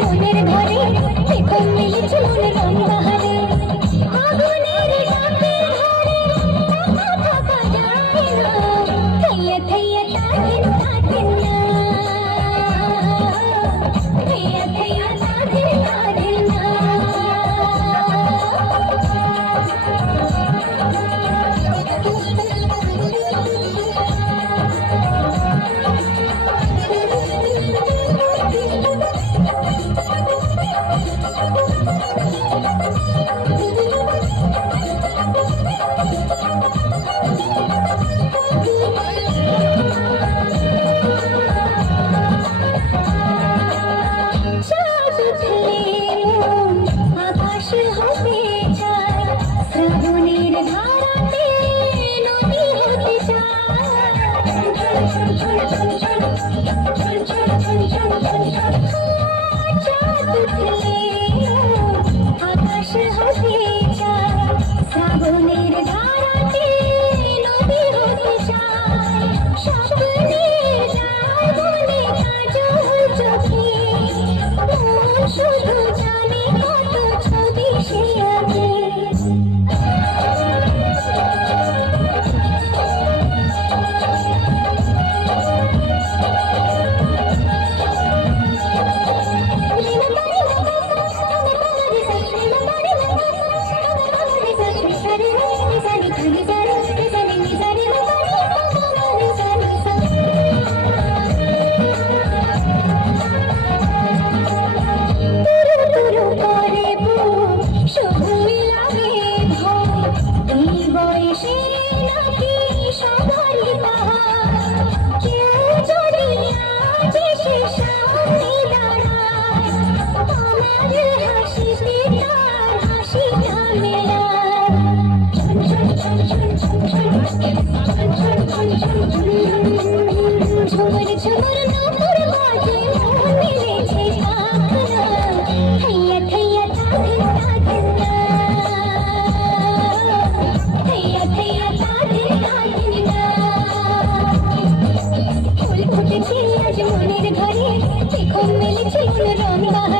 মনের ঘরে দেখো মিলেছে মনে রং বাহারে আগুনের ডাকে ধরে থাকা যায় না থাইয়া থাইয়া তাদের তাদের না থাইয়া থাইয়া তাদের তাদের না শুধু জানি কত ছবি সে আগে মনের ঘরে দেখো মিলেছে রং